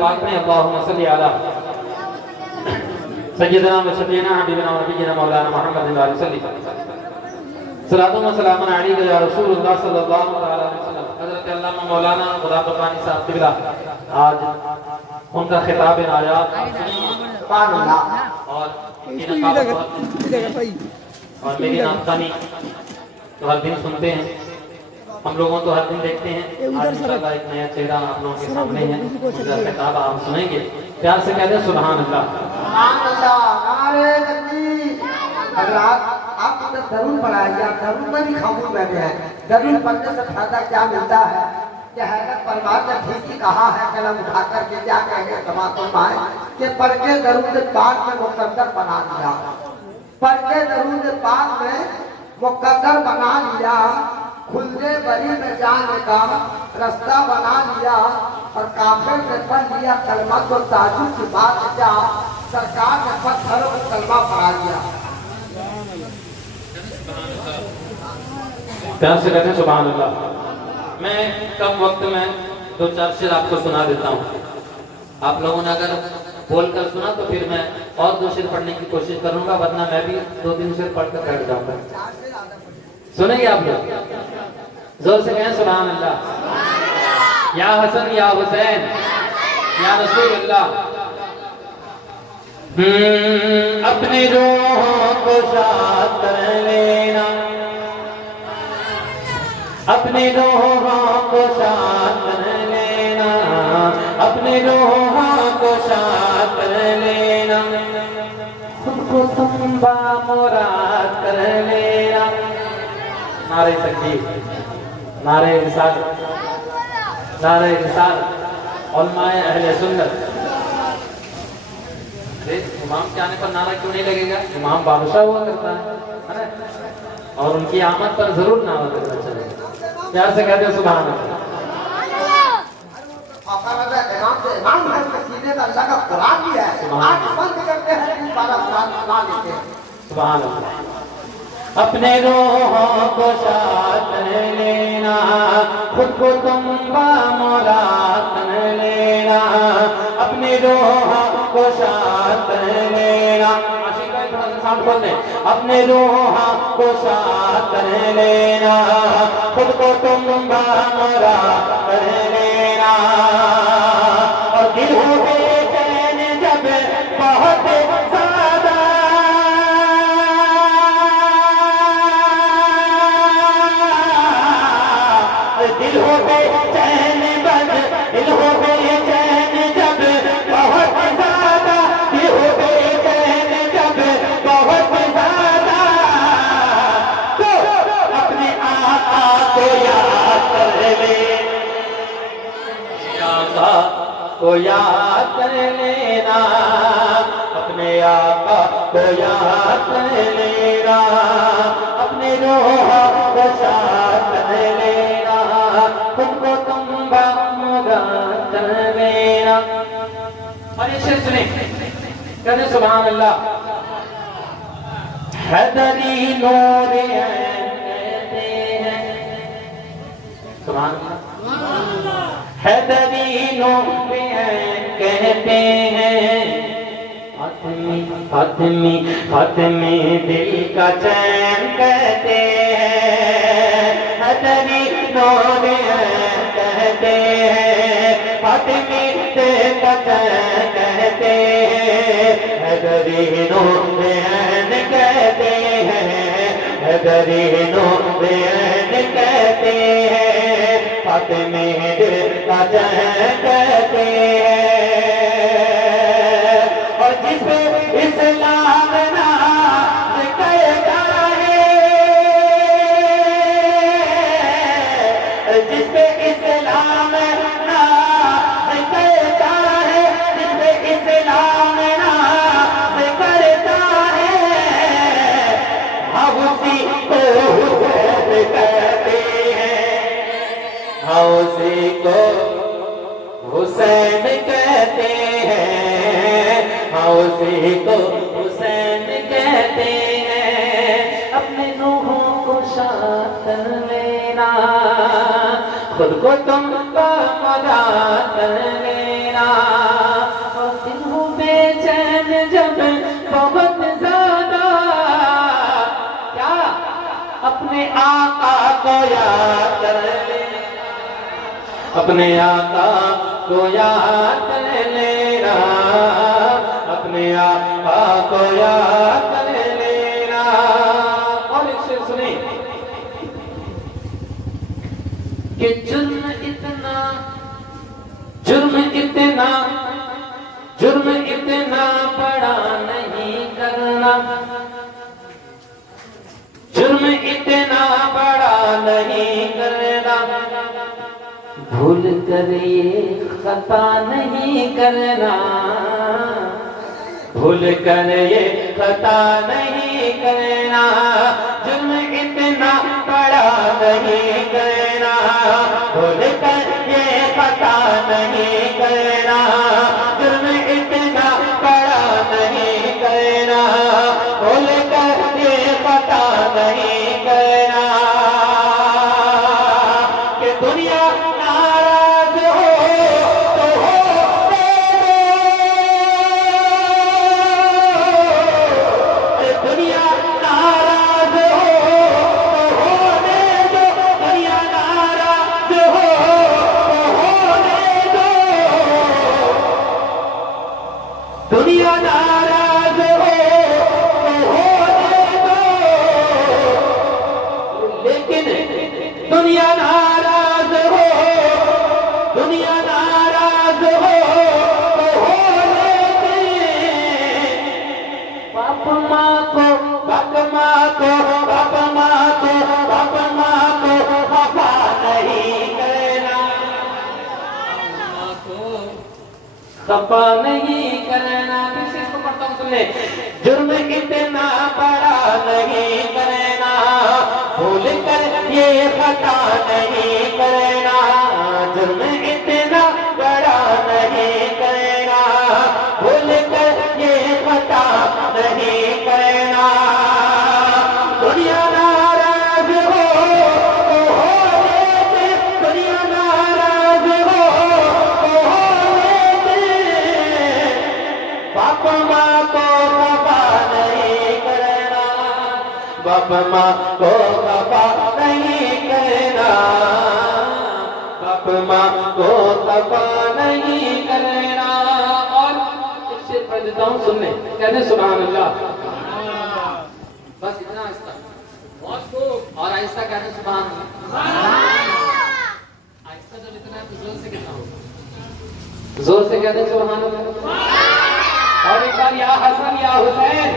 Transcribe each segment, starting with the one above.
पाक में अल्लाहुम्मा सल्ली अला सय्यदना व शफीना हबीबना व नबीना मौलाना मुहम्मद अलैहि वसल्लम सलातु व सलाम अलैका या रसूलुल्लाह सल्लल्लाहु अलैहि वसल्लम। हज़रत अल्लामा मौलाना गुलाम रब्बानी साहब किबला आज उनका खिताब आयात सुभान अल्लाह और मेरी नामखानी तो हर दिन सुनते हैं, हम लोगों तो हर दिन देखते हैं। आज इंशाअल्लाह एक नया चेहरा आप लोगों के सामने है, उनका खिताब आप सुनेंगे। प्यार से कहते हैं सुभान अल्लाह। सुभान अल्लाह। नारे तकबीर। हज़रात आप तो दरूद पढ़ाइए, आप दरूद में भी खामोश बैठे हैं। दरूद पढ़ने से फायदा क्या मिलता है कि हैदर परमार ने ठीक ही कहा है, कलम उठा करके क्या कहेंगे समातों में कि पढ़ के दरूद पाक में मुकद्दर बना दिया, पढ़ के दरूद पाक में मुकद्दर बना लिया, खुले बरी में जाने का रास्ता बना लिया और काफिर ने पढ़ लिया कलमा तो ताजुब की बात क्या सरकार ने पत्थरों को कलमा पढ़ा दिया। प्यार से कहते हैं सुभान अल्लाह। मैं कम वक्त में दो चार शेर आपको सुना देता हूँ। आप लोगों ने अगर बोलकर सुना तो फिर मैं और दो शेर पढ़ने की कोशिश करूंगा, वरना मैं भी दो तीन शेर पढ़कर बैठ जाऊंगा। सुनेंगे आप लोग? जोर से कहें सुभान अल्लाह। या हसन या हुसैन या रसूल अल्लाह। अपने रूहों को शाद कर लेना, अपने रूहों को शाद कर लेना, अपने रूहों को शाद कर लेना, खुद को तुम बामुराद कर लेना। नारे तकबीर, नारे रिसालत, नारे रिसालत, उलमाए अहले सुन्नत। इमाम के आने पर नारा क्यों नहीं लगेगा? इमाम बादशाह हुआ करता है ना, और उनकी आमद पर जरूर नारा लगना चाहिए। प्यार से कहते हैं सुभान अल्लाह। इमाम है सीने में अल्लाह का कुरान भी है, आज बंद करते हैं बारह कुरान सुना लेते हैं। सुभान अल्लाह। अपने रूहों को शाद कर लेना, खुद को तुम बामुराद कर लेना, अपने रूहों को शाद कर लेना। आशिक भाई थोड़ा सा साउंड खोल दें। अपने रूहों को शाद कर लेना, खुद को तुम बामुराद कर लेना, और दिल हो बेचैन जब बहुत ज़्यादा, दिल हो बेचैन बद, दिल हो बेचैन जब बहुत ज़्यादा, दिल हो बेचैन जब बहुत ज़्यादा, तो अपने आका को याद कर ले, आका को याद कर लेना, अपने आका को याद कर लेना, अपने रूह को शाद कर लेना, खुद को तुम बामुराद कर लेना। और ये शेर सुने, कहते सुभान अल्लाह। हैदरी नूर कहते हैं, सुभान अल्लाह। हैदरी नूर कहते हैं, फातिमी फातिमी दिल का चैन कहते हैं, हैदरी नूर कहते हैं, फातिमी दिल का चैन कहते हैं, हैदरी नूर कहते हैं, हैदरी नूर कहते हैं, फातिमी दिल का चैन कहते हैं। और जिस पे इस्लाम नाज कहता है, जिस पे इस्लाम नाज कहता है, जिस पे इस्लाम नाज करता है, हम उसी को हुसैन कहते हैं, हम उसी को हुसैन कहते हैं, उसी को हुसैन कहते हैं। अपने रूहों को शाद कर लेना, खुद को तुम बामुराद कर लेना, आका को याद कर लेना, अपने आका को याद कर लेना, अपने आका को याद कर लेना। और एक शेर सुने कि जुर्म इतना बड़ा नहीं करना, जुर्म इतना बड़ा नहीं करना, भूल कर ये खता नहीं करना, भूल कर ये खता नहीं करना, जुर्म इतना बड़ा नहीं करना, भूल कर ये खता नहीं करना, जुर्म इतना बड़ा नहीं करना, भूल कर ये खता नहीं करना। कि दुनिया नाराज हो तो होने दो, दुनिया नाराज हो तो होने दो, दुनिया नाराज हो तो होने दो, दुनिया नाराज हो तो होने दो, लेकिन दुनिया नाराज हो, दुनिया नाराज हो तो होने दे, बाप माँ को बाप माँ को बाप माँ को बाप माँ को खफा नहीं करना, खफा नहीं करना। फिर से इसको पढ़ता हूँ, सुन ले। जुर्म इतना बड़ा नहीं करना, भूल कर ये खता नहीं करना, जुर्म इतना बड़ा नहीं करना, भूल कर ये खता नहीं करना, दुनिया नाराज हो तो होने दे, दुनिया नाराज हो तो होने दे, बाप माँ को खफा नहीं करना, बाप माँ को खफा नहीं करना, बाप माँ को खफा नहीं करना। और एक शेर पढ़ देता हूँ, सुनने, कहते सुभान अल्लाह। बस इतना आहिस्ता और आहिस्ता कहते सुभान अल्लाह। आहिस्ता जब इतना है तो जोर से कहता हूँ, जोर से कहते सुभान अल्लाह। और एक बार या हसन या हुसैन,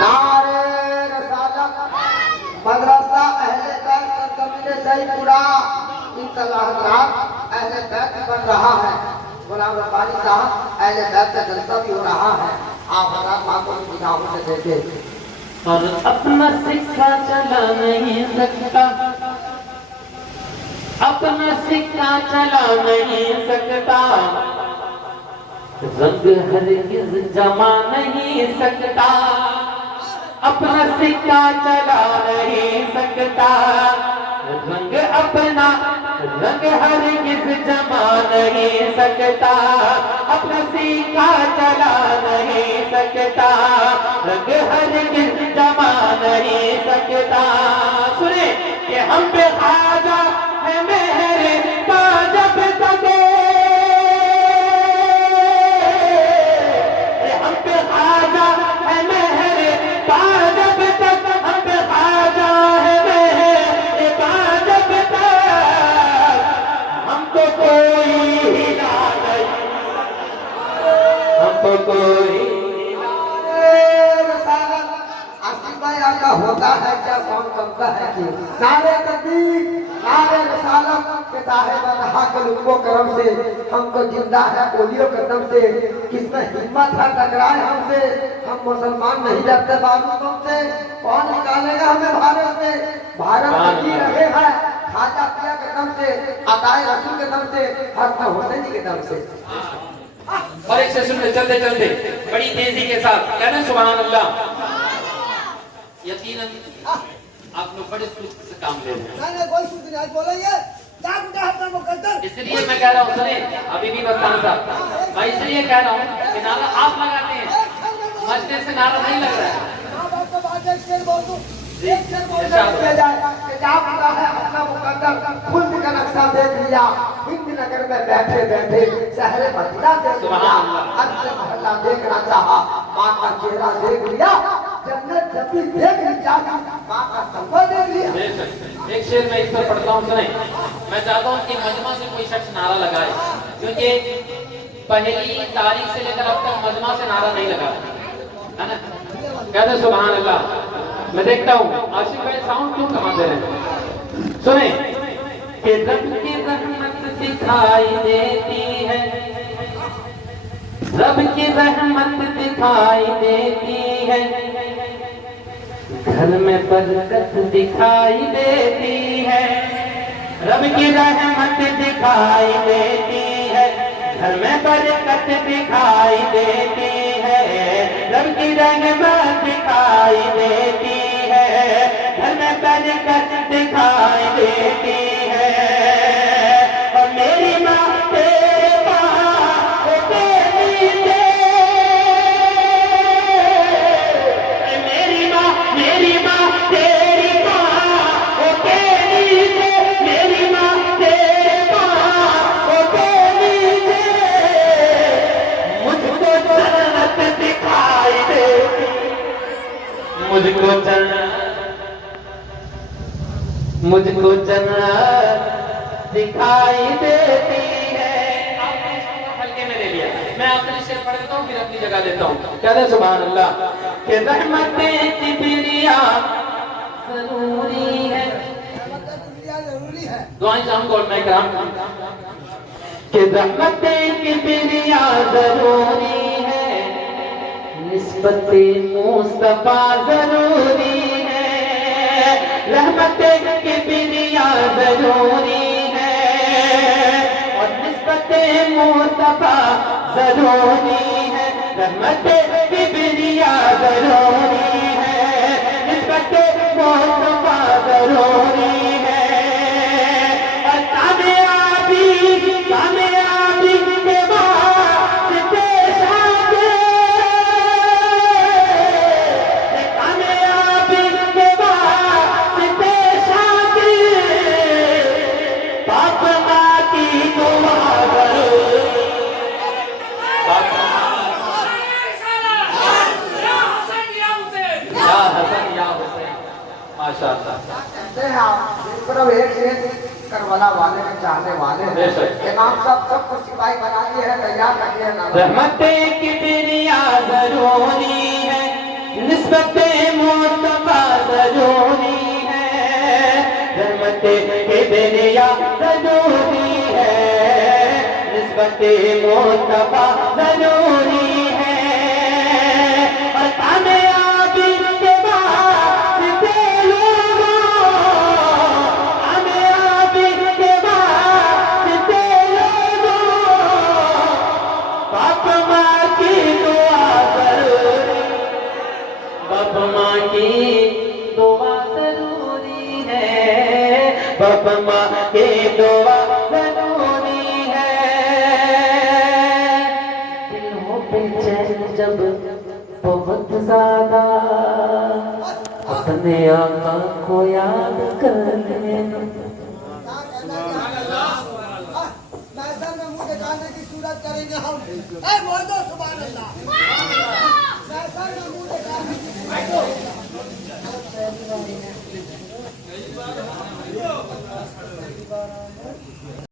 नारे रसालत, मदरसा अहले बैत का कमीने सईदपुरा इंशाअल्लाह हज़रात अहले बैत बन रहा है। गुलाम रब्बानी साहब अहले बैत का जलसा भी हो रहा है। आप हज़रात माँ को विदाई से देते। और अपना सिक्का चला नहीं सकता, अपना सिक्का चला नहीं सकता, रंग हरगिज जमा नहीं सकता, अपना सिक्का चला नहीं सकता, रंग अपना रंग हरगिज जमा नहीं सकता, अपना सिक्का चला नहीं सकता, रंग हरगिज जमा नहीं सकता। सुने कि हम पे ख्वाजा है मेरे जब तक, हम पे ख्वाजा है मेरे जब तक, हम पे ख्वाजा है मेरे जब तक, हमको कोई हिला नहीं, हमको कोई का होता है क्या कौन बनता है कि नारे तकबीर नारे रसालत के साहिब रहा के लुत्फो करम से हमको जिंदा है पोलियो कदम से, किसमें हिम्मत है टकराए हमसे, हम मुसलमान नहीं डरते बाबू तुमसे, कौन निकालेगा हमें भारत से, भारत जी रहे हैं खाजा पिया के दम से, अताए रसूल के दम से, हसन हुसैन के दम से। और एक से सुनते चलते चलते बड़ी तेजी के साथ कहना सुभान अल्लाह। यकीनन आप लोग बड़े सुस्त से काम ले रहे हैं, कोई सुस्त नहीं, बोलिए इसलिए मैं कह रहा हूँ, सुने अभी भी बस्तान साहब, मैं इसलिए कह रहा हूँ कि नारा आप लगाते हैं, मस्जिद से नारा नहीं लग रहा है। शेर बोल दूं, एक शेर बोलने दिया जाए कि क्या पता है अपना मुकद्दर खुद का नक्शा देख लिया, हिंद नगर में बैठे बैठे शहर मदीना देख लिया, अक्सर मोहल्ला देखना चाहा, माँ का चेहरा देख लिया, जन्नत जबी देख लिया, माँ का तंबा देख लिया। एक शेर मैं इस पर पढ़ता हूँ, सुने। मैं चाहता हूँ कि मजमा से कोई शख्स नारा लगाए, क्योंकि पहली तारीख से लेकर अब तक मजमा से नारा नहीं लगा है ना। कहते सुभान अल्लाह। मैं देखता हूँ आशिक भाई साउंड क्यों कमाते हैं, सुने। कि रब की रहमत दिखाई देती है, रब की रहमत दिखाई देती है, घर में बरकत दिखाई देती है, रब की रहमत दिखाई देती है, घर में बरकत दिखाई देती है, रब की रहमत दिखाई देती है, घर में बरकत दिखाई देती है। और मेरी माँ तेरे पास तेरी दे, मेरी माँ तेरी माँ तेरी दे, मेरी माँ तेरे पास तेरी दे, मुझको जन्नत दिखाई दे, मुझको जन्नत दिखाई देती है। आपने इसको हल्के में ले लिया, मैं अपने शेर पढ़ देता हूँ फिर अपनी जगह देता हूँ। क्या है सुभान अल्लाह। कि रहमतें किबरिया जरूरी है, दुआएं चाहूंगा और मैं कराम कि रहमतें किबरिया जरूरी है, निस्बते मुस्तफा जरूरी है, रहमतें किबरिया जरूरी है, और निस्बते मुस्तफा जरूरी है, रहमतें किबरिया जरूरी है, निस्बते मुस्तफा जरूरी है। और कामयाबी के बाद पेश आगे, कामयाबी के बाद पेश आगे, बाप माँ की दुआ करो, बाप या हसन या हुसैन, माशाअल्लाह। कहते हैं आप सिर्फ एक शेर करबला वाले के चाहने वाले हैं, इमाम साहब सबको सिपाही बना दिए हैं, तैयार रखिए ना। रहमतें किबरिया जरूरी है, निस्बतें मुस्तफा जरूरी है, रहमतें किबरिया जरूरी है, निस्बतें मुस्तफा जरूरी है। और कामयाबी के बाद लोगों, कामयाबी के बाद लोगों, बाप माँ की दुआ जरूरी, बाप माँ की दुआ जरूरी है, बाप माँ की दुआ जरूरी है। दिल हो बेचैन जब बहुत ज्यादा, अपने आका को याद कर लेना। महसन में मुंह दिखाने की सूरत करेंगे हम, बोल दो सुभान अल्लाह। महसन में